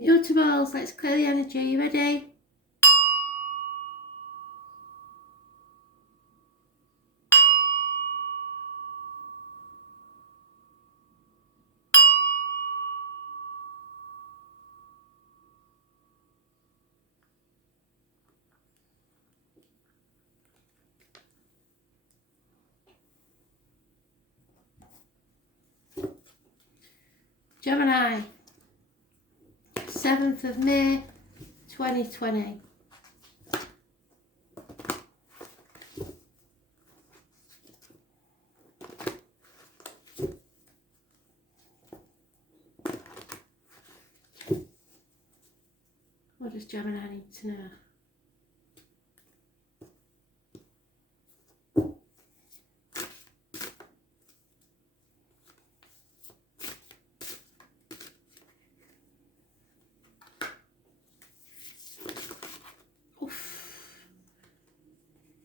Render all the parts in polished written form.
Mutables, let's clear the energy. You ready? Gemini, 7th of May 2020. What does Gemini need to know?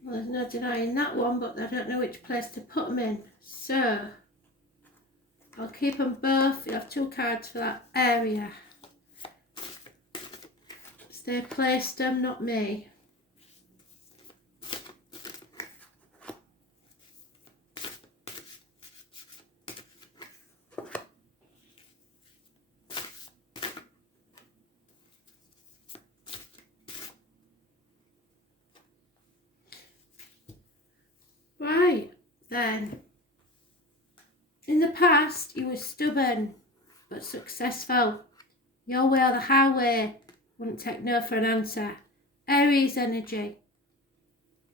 Well, there's no denying that one, but I don't know which place to put them in. So, I'll keep them both. You have 2 cards for that area. They placed them, not me. Right, then. In the past, you were stubborn, but successful. Your way or the highway. Wouldn't take no for an answer. Aries energy.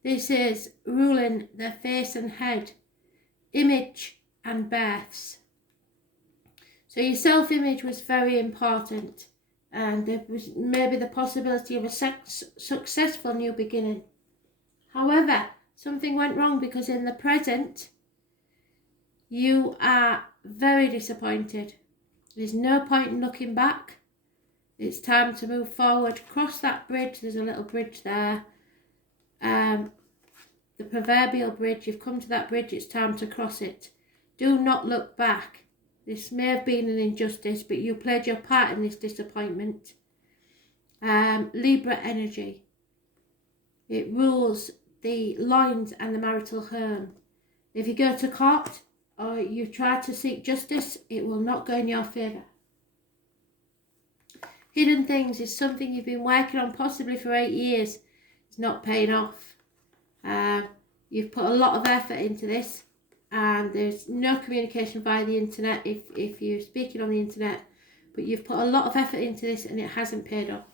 This is ruling their face and head, image and births. So your self-image was very important, and there was maybe the possibility of a successful new beginning. However, something went wrong because in the present, you are very disappointed. There's no point in looking back. It's time to move forward. Cross that bridge. There's a little bridge there. The proverbial bridge. You've come to that bridge. It's time to cross it. Do not look back. This may have been an injustice, but you played your part in this disappointment. Libra energy. It rules the loins and the marital home. If you go to court or you try to seek justice, it will not go in your favour. Hidden things is something you've been working on possibly for 8 years. It's not paying off. You've put a lot of effort into this, and there's no communication via the internet if you're speaking on the internet, but you've put a lot of effort into this and it hasn't paid off.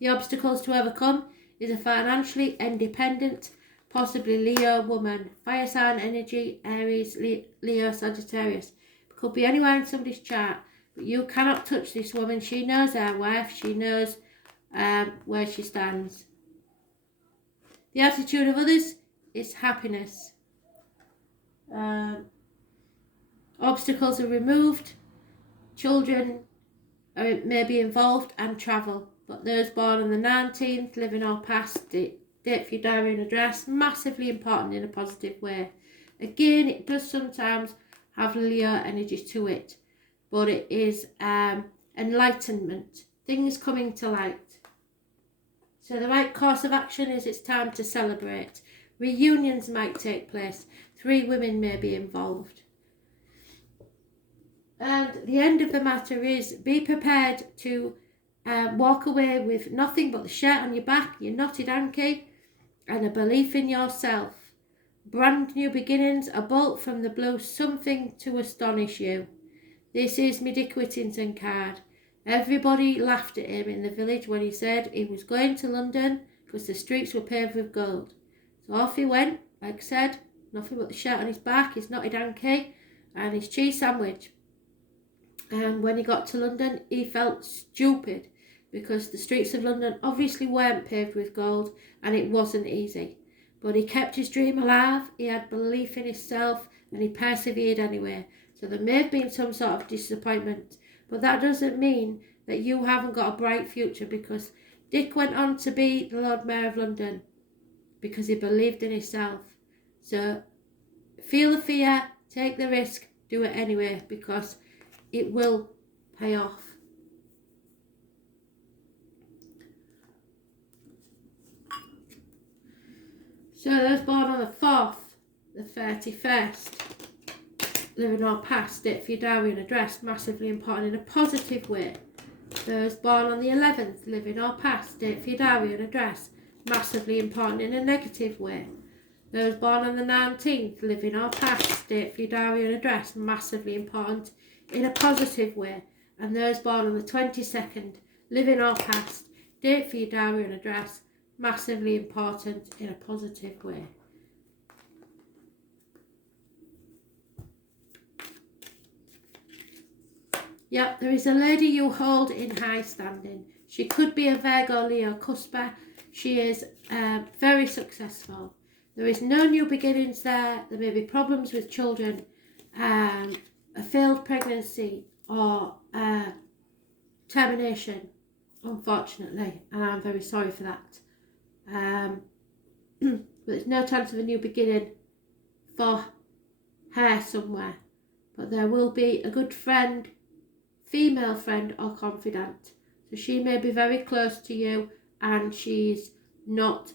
The obstacles to overcome is a financially independent, possibly Leo woman. Fire sign energy, Aries, Leo, Sagittarius. It could be anywhere in somebody's chart. But you cannot touch this woman. She knows her worth. She knows where she stands. The attitude of others is happiness. Obstacles are removed. Children may be involved and travel. But those born on the 19th, living or past, date for your diary and address, massively important in a positive way. Again, it does sometimes have Leo energy to it. But it is enlightenment, things coming to light. So the right course of action is it's time to celebrate. Reunions might take place. 3 women may be involved. And the end of the matter is be prepared to walk away with nothing but the shirt on your back, your knotted hanky, and a belief in yourself. Brand new beginnings, a bolt from the blue, something to astonish you. This is my Dick Whittington card. Everybody laughed at him in the village when he said he was going to London because the streets were paved with gold. So off he went, like I said, nothing but the shirt on his back, his knotted hanky, and his cheese sandwich. And when he got to London, he felt stupid because the streets of London obviously weren't paved with gold and it wasn't easy. But he kept his dream alive, he had belief in himself, and he persevered anyway. So there may have been some sort of disappointment, but that doesn't mean that you haven't got a bright future, because Dick went on to be the Lord Mayor of London because he believed in himself. So feel the fear, take the risk, do it anyway, because it will pay off. So those born on the 4th, the 31st, living or past, date for your diary and address, massively important in a positive way. Those born on the 11th, living or past, date for your diary and address, massively important in a negative way. Those born on the 19th, living or past, date for your diary and address, massively important in a positive way. And those born on the 22nd, living or past, date for your diary and address, massively important in a positive way. Yep, there is a lady you hold in high standing. She could be a Virgo, Leo, cusper. She is very successful. There is no new beginnings there. There may be problems with children, a failed pregnancy or termination, unfortunately, and I'm very sorry for that. But there's no chance of a new beginning for her somewhere. But there will be a good friend, female friend or confidant. So she may be very close to you and she's not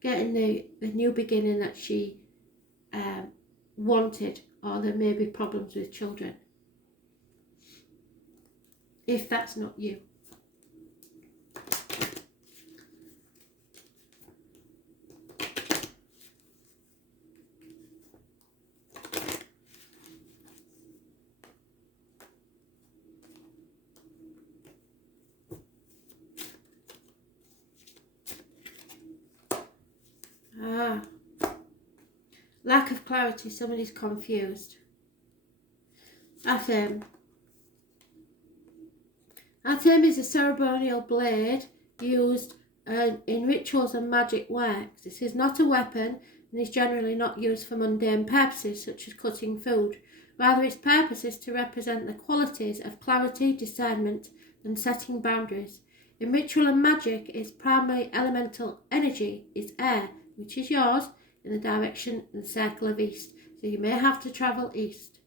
getting the new beginning that she wanted, or there may be problems with children. If that's not you. Lack of clarity, somebody's confused. Atem is a ceremonial blade used in rituals and magic works. This is not a weapon and is generally not used for mundane purposes such as cutting food. Rather, its purpose is to represent the qualities of clarity, discernment and setting boundaries. In ritual and magic, its primary elemental energy is air, which is yours, in the direction and the circle of east. So you may have to travel east.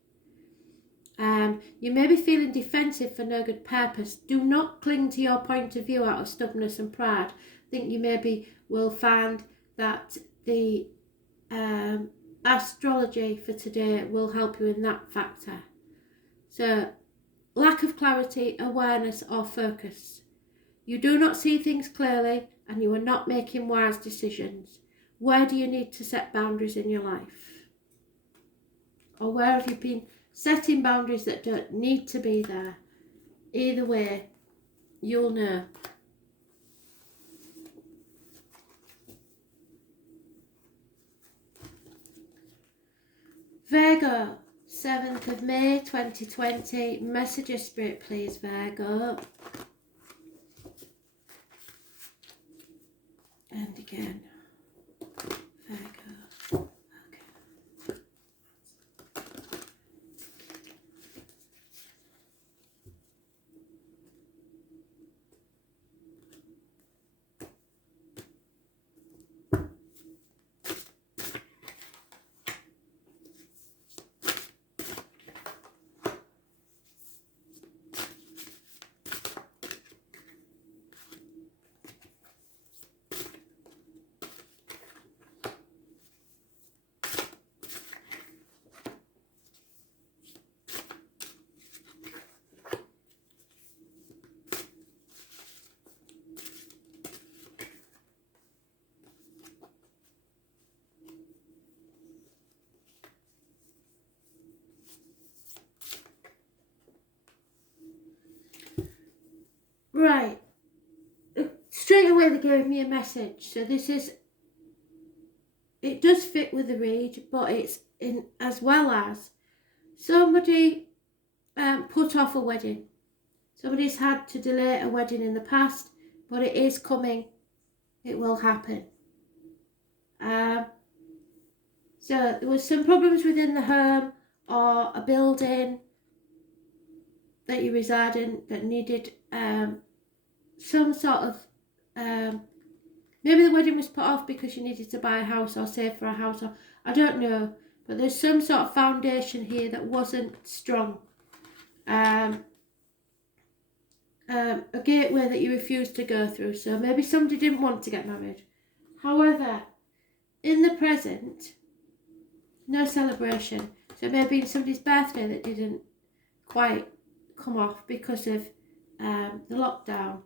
You may be feeling defensive for no good purpose. Do not cling to your point of view out of stubbornness and pride. I think you maybe will find that the astrology for today will help you in that factor. So, lack of clarity, awareness or focus. You do not see things clearly and you are not making wise decisions. Where do you need to set boundaries in your life? Or where have you been setting boundaries that don't need to be there? Either way, you'll know. Virgo, 7th of May 2020. Message of Spirit, please, Virgo. And again. Virgo. Okay. Right, straight away they gave me a message. So this is, it does fit with the read, but it's in as well as somebody put off a wedding. Somebody's had to delay a wedding in the past, but it is coming. It will happen. So there was some problems within the home or a building that you reside in that needed some sort of, maybe the wedding was put off because you needed to buy a house or save for a house, or I don't know, but there's some sort of foundation here that wasn't strong. A gateway that you refused to go through, so maybe somebody didn't want to get married. However, in the present, no celebration. So it may have been somebody's birthday that didn't quite come off because of the lockdown.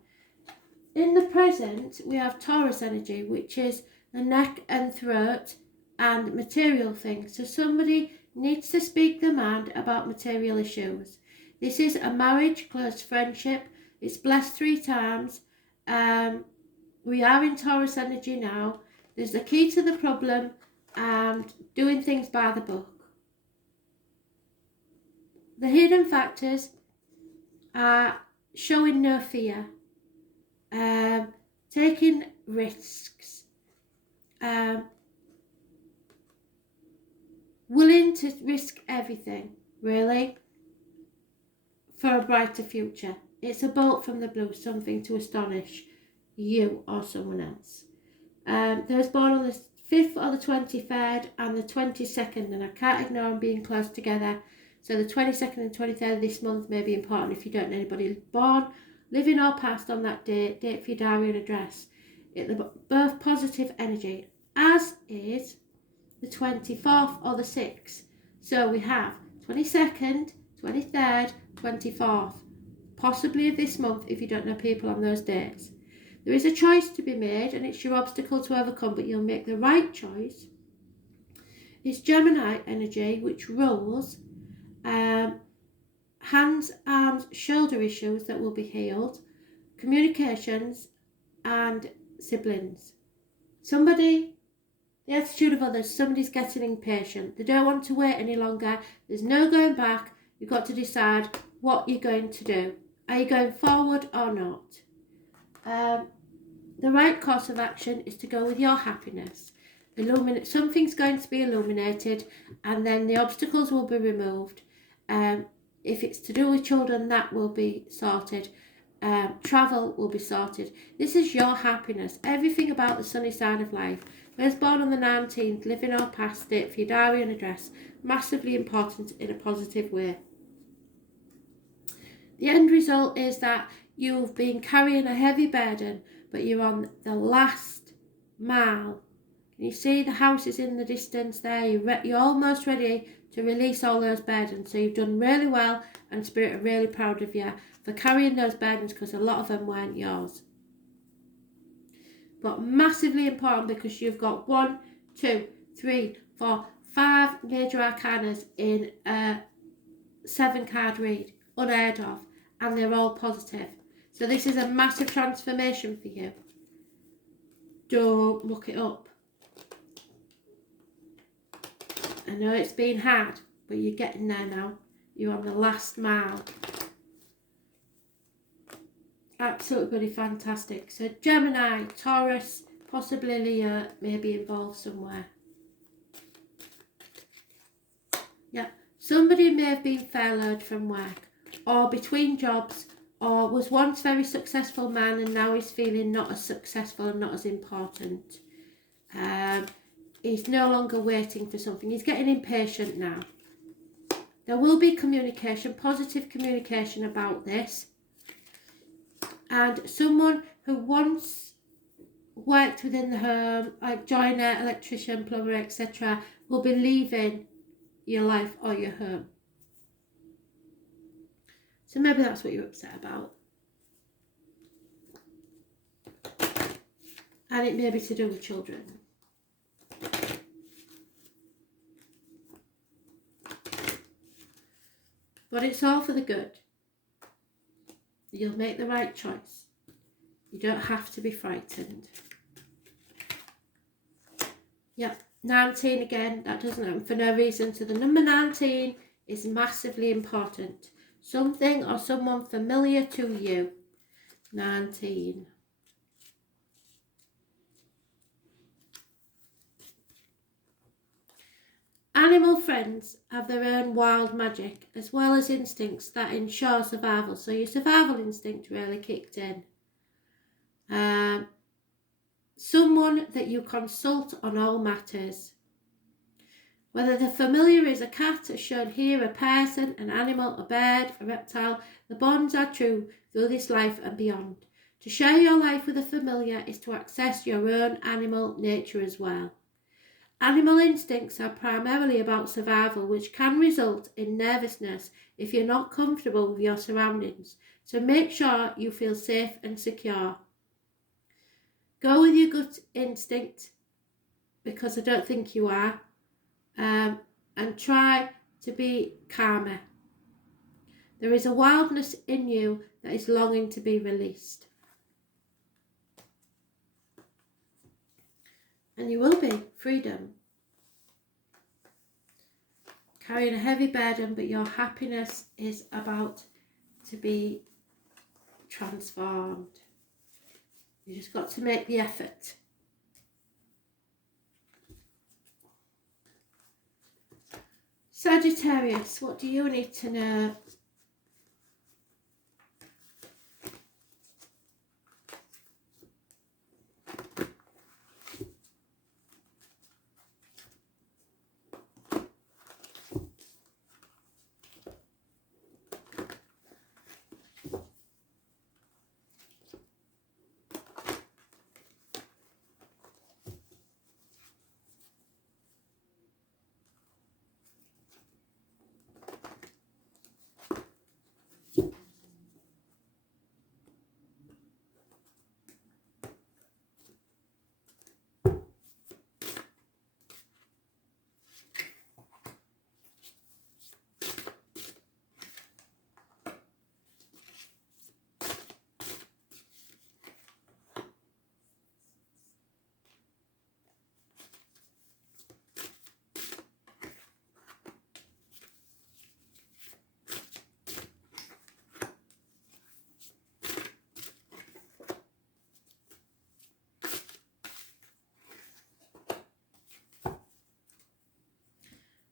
In the present, we have Taurus energy, which is the neck and throat and material things. So somebody needs to speak their mind about material issues. This is a marriage, close friendship. It's blessed 3 times. We are in Taurus energy now. There's the key to the problem and doing things by the book. The hidden factors are showing no fear, taking risks, willing to risk everything, really, for a brighter future. It's a bolt from the blue, something to astonish you or someone else. Those born on the 5th or the 23rd and the 22nd, and I can't ignore them being close together. So the 22nd and 23rd of this month may be important if you don't know anybody born, living or passed on that date for your diary and address. The birth positive energy, as is the 24th or the 6th. So we have 22nd, 23rd, 24th, possibly of this month if you don't know people on those dates. There is a choice to be made and it's your obstacle to overcome, but you'll make the right choice. It's Gemini energy, which rules hands, arms, shoulder issues that will be healed, communications and siblings. The attitude of others, somebody's getting impatient. They don't want to wait any longer. There's no going back. You've got to decide what you're going to do. Are you going forward or not? The right course of action is to go with your happiness. Something's going to be illuminated and then the obstacles will be removed. If it's to do with children, that will be sorted. Travel will be sorted. This is your happiness. Everything about the sunny side of life. Those born on the 19th, living or past it for your diary and address, massively important in a positive way. The end result is that you've been carrying a heavy burden, but you're on the last mile. Can you see the houses in the distance there? You're almost ready to release all those burdens. So you've done really well, and Spirit are really proud of you for carrying those burdens because a lot of them weren't yours. But massively important because you've got 1, 2, 3, 4, 5 major arcanas in a 7-card read, unheard of, and they're all positive. So this is a massive transformation for you. Don't look it up. I know it's been hard, but you're getting there now. You're on the last mile. Absolutely fantastic. So Gemini, Taurus, possibly Leo may be involved somewhere. Yeah, somebody may have been furloughed from work or between jobs, or was once a very successful man and now he's feeling not as successful and not as important. He's no longer waiting for something. He's getting impatient now. There will be communication, positive communication about this. And someone who once worked within the home, like joiner, electrician, plumber, etc., will be leaving your life or your home. So maybe that's what you're upset about. And it may be to do with children. But it's all for the good. You'll make the right choice. You don't have to be frightened. Yeah, 19 again, that doesn't happen for no reason. So the number 19 is massively important. Something or someone familiar to you. 19. Animal friends have their own wild magic as well as instincts that ensure survival. So your survival instinct really kicked in. Someone that you consult on all matters. Whether the familiar is a cat, as shown here, a person, an animal, a bird, a reptile, the bonds are true through this life and beyond. To share your life with a familiar is to access your own animal nature as well. Animal instincts are primarily about survival, which can result in nervousness if you're not comfortable with your surroundings. So make sure you feel safe and secure. Go with your gut instinct, because I don't think you are, and try to be calmer. There is a wildness in you that is longing to be released. And you will be. Freedom. Carrying a heavy burden, but your happiness is about to be transformed. You just got to make the effort. Sagittarius, what do you need to know?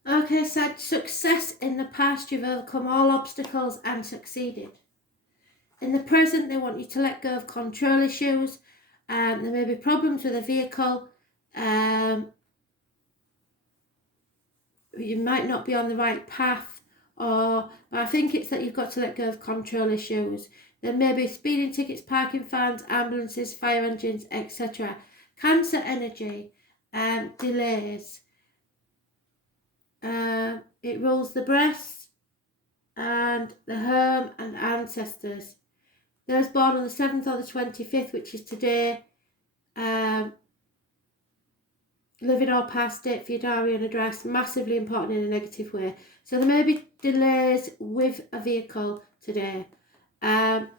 Okay, Sag, success in the past, you've overcome all obstacles and succeeded. In the present, they want you to let go of control issues. There may be problems with a vehicle. You might not be on the right path, but I think it's that you've got to let go of control issues. There may be speeding tickets, parking fines, ambulances, fire engines, etc. Cancer energy, delays. It rules the breast and the home and ancestors. Those born on the 7th or the 25th, which is today, living or past date for your diary and address, massively important in a negative way. So there may be delays with a vehicle today. Hidden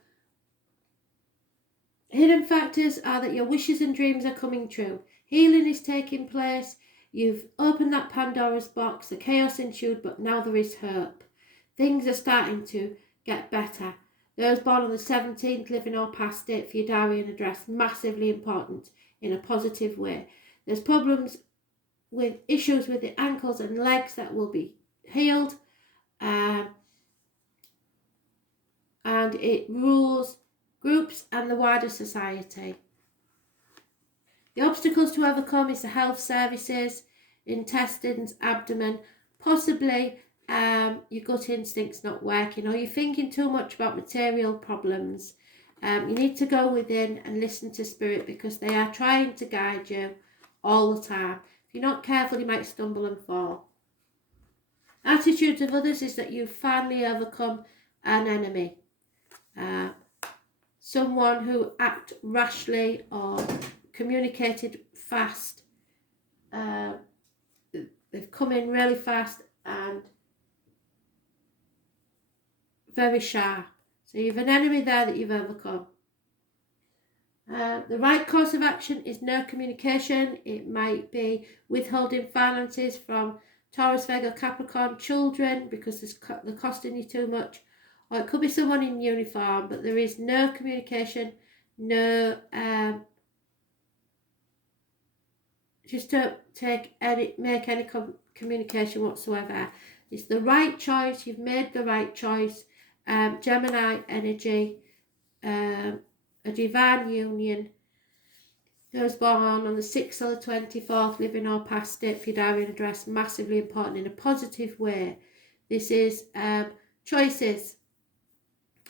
factors are that your wishes and dreams are coming true. Healing is taking place. You've opened that Pandora's box. The chaos ensued, but now there is hope. Things are starting to get better. Those born on the 17th, living or past date for your diary and address, massively important in a positive way. There's problems with issues with the ankles and legs that will be healed. And it rules groups and the wider society. The obstacles to overcome is the health services, intestines, abdomen, possibly your gut instinct's not working, or you're thinking too much about material problems. You need to go within and listen to spirit, because they are trying to guide you all the time. If you're not careful, you might stumble and fall. Attitudes of others is that you've finally overcome an enemy. Someone who act rashly or communicated fast. They've come in really fast and very sharp. So you have an enemy there that you've overcome. The right course of action is no communication. It might be withholding finances from Taurus, Virgo, Capricorn, children, because they're costing you too much. Or it could be someone in uniform, but there is no communication, no, just don't make any communication whatsoever. It's the right choice. You've made the right choice. Gemini energy, a divine union. Those born on the 6th or the 24th, living or past it for your diary and address, massively important in a positive way. This is choices.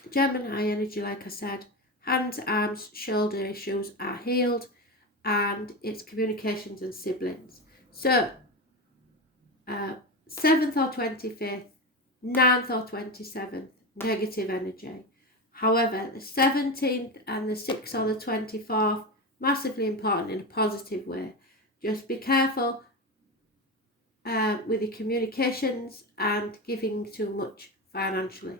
Gemini energy, like I said, hands, arms, shoulder issues are healed, and it's communications and siblings. So 7th or 25th, 9th or 27th, negative energy. However, the 17th and the 6th or the 24th, massively important in a positive way. Just be careful with your communications and giving too much financially.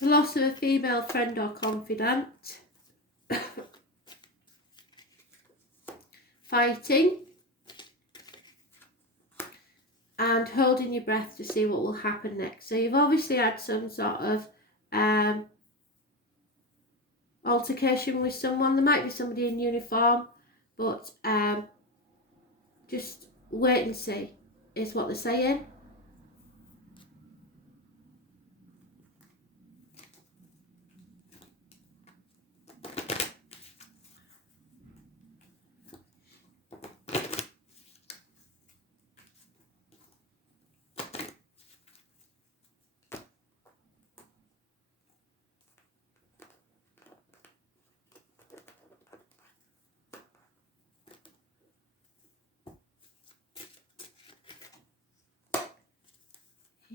The loss of a female friend or confidant. Fighting. And holding your breath to see what will happen next. So you've obviously had some sort of altercation with someone. There might be somebody in uniform, but just wait and see is what they're saying.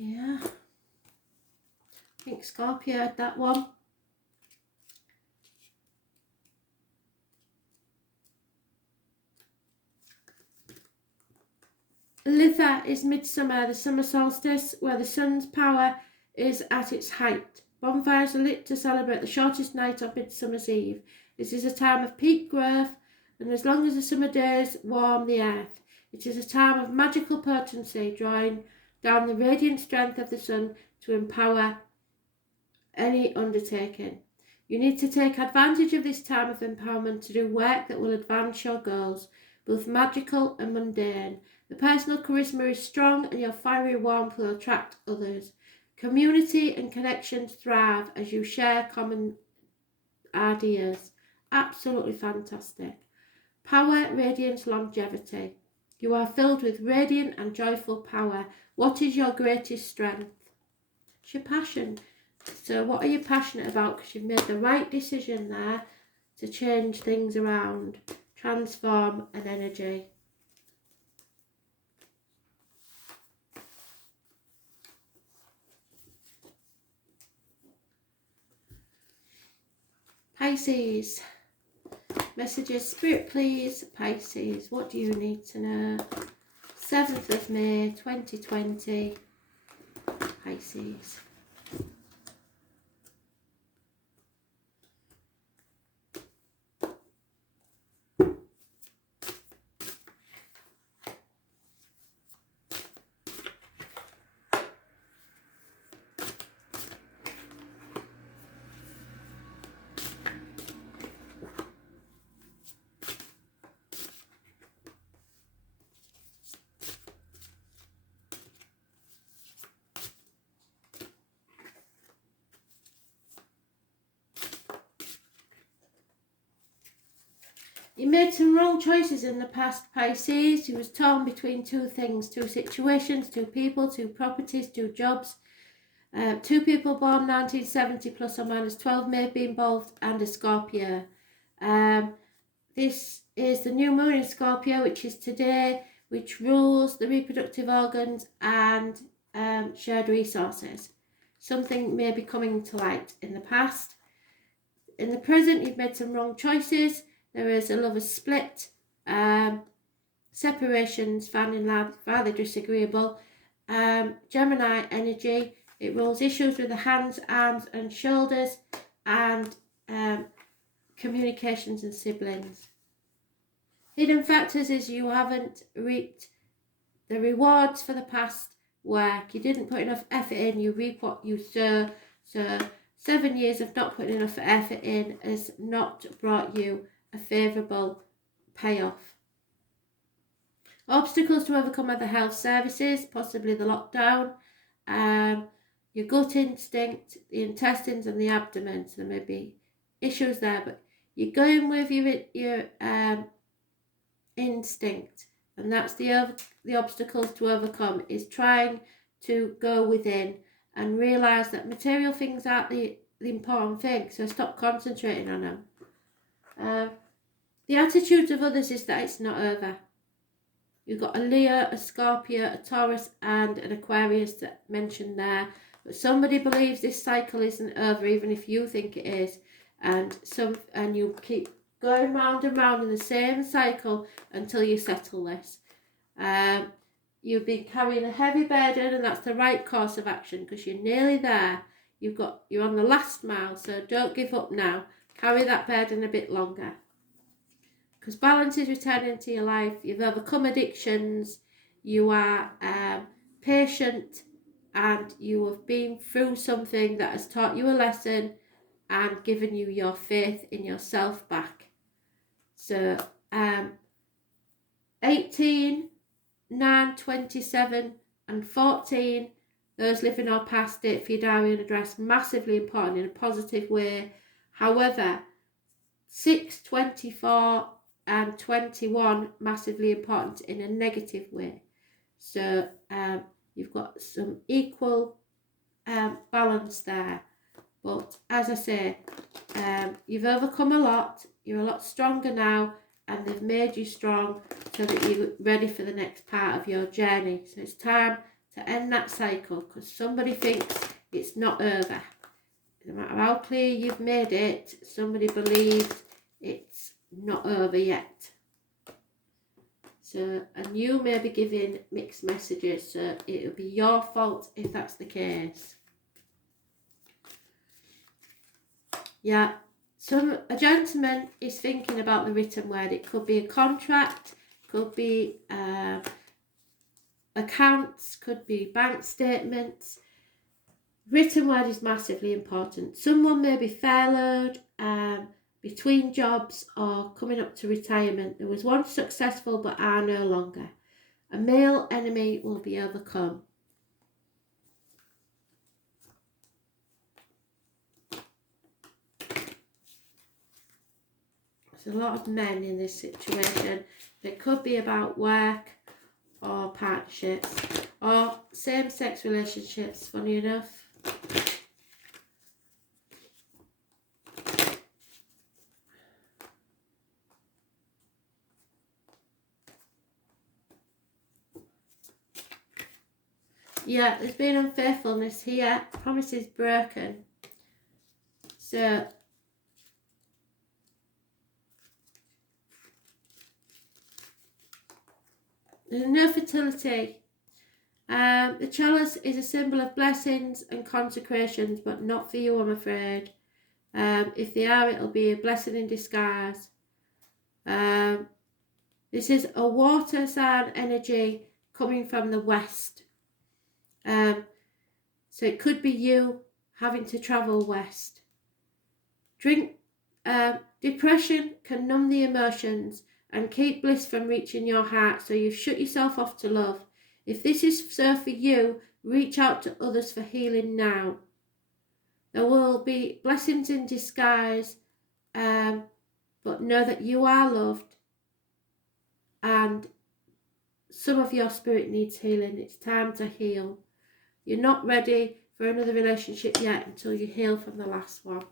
Yeah, I think Scorpio had that one. Litha is midsummer, the summer solstice, where the sun's power is at its height. Bonfires are lit to celebrate the shortest night of Midsummer's Eve. This is a time of peak growth, and as long as the summer days warm the earth, it is a time of magical potency, drawing down the radiant strength of the sun to empower any undertaking. You need to take advantage of this time of empowerment to do work that will advance your goals, both magical and mundane. The personal charisma is strong and your fiery warmth will attract others. Community and connections thrive as you share common ideas. Absolutely fantastic. Power, radiance, longevity. You are filled with radiant and joyful power. What is your greatest strength? It's your passion. So what are you passionate about? Because you've made the right decision there to change things around, transform an energy. Pisces. Messages, Spirit please. Pisces, what do you need to know? 7th of May 2020. Pisces. You made some wrong choices in the past, Pisces. You was torn between two things, two situations, two people, two properties, two jobs. Two people born 1970 plus or minus 12 may be involved, and a Scorpio. This is the new moon in Scorpio, which is today, which rules the reproductive organs and shared resources. Something may be coming to light in the past. In the present, you've made some wrong choices. There is a lover's split, separations, finding life rather disagreeable. Gemini energy, it rules issues with the hands, arms and shoulders, and communications and siblings. Hidden factors is you haven't reaped the rewards for the past work. You didn't put enough effort in, you reap what you sow. So 7 years of not putting enough effort in has not brought you a favourable payoff. Obstacles to overcome are the health services, possibly the lockdown, your gut instinct, the intestines and the abdomen. So there may be issues there, but you're going with your instinct, and that's the obstacles to overcome, is trying to go within and realise that material things aren't the important thing, so stop concentrating on them. The attitude of others is that it's not over. You've got a Leo, a Scorpio, a Taurus and an Aquarius that mentioned there. But somebody believes this cycle isn't over, even if you think it is. And you keep going round and round in the same cycle until you settle this. You've been carrying a heavy burden, and that's the right course of action because you're nearly there. You're on the last mile, so don't give up now. Carry that burden a bit longer. Because balance is returning to your life. You've overcome addictions. You are patient, and you have been through something that has taught you a lesson and given you your faith in yourself back. So 18, 9, 27 and 14, those living or past date for your diary and address, massively important in a positive way. However, 6, 24 and 21, massively important in a negative way. So you've got some equal balance there. But as I say, you've overcome a lot. You're a lot stronger now, and they've made you strong so that you're ready for the next part of your journey. So it's time to end that cycle, because somebody thinks it's not over. No matter how clear you've made it, somebody believes it's not over yet. So, and you may be giving mixed messages, so it'll be your fault if that's the case. Yeah, a gentleman is thinking about the written word. It could be a contract, could be accounts, could be bank statements. Written word is massively important. Someone may be furloughed, between jobs, or coming up to retirement. There was once successful but are no longer. A male enemy will be overcome. There's a lot of men in this situation. It could be about work or partnerships or same-sex relationships, funny enough. Yeah, there's been unfaithfulness here. Promises broken. So there's no fertility. The chalice is a symbol of blessings and consecrations, but not for you, I'm afraid. If they are, it'll be a blessing in disguise. This is a water sign energy coming from the west. So it could be you having to travel west. Depression can numb the emotions and keep bliss from reaching your heart, so you've shut yourself off to love. If this is so for you, reach out to others for healing now. There will be blessings in disguise, but know that you are loved, and some of your spirit needs healing. It's time to heal. You're not ready for another relationship yet until you heal from the last one.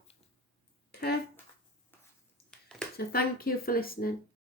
Okay? So thank you for listening.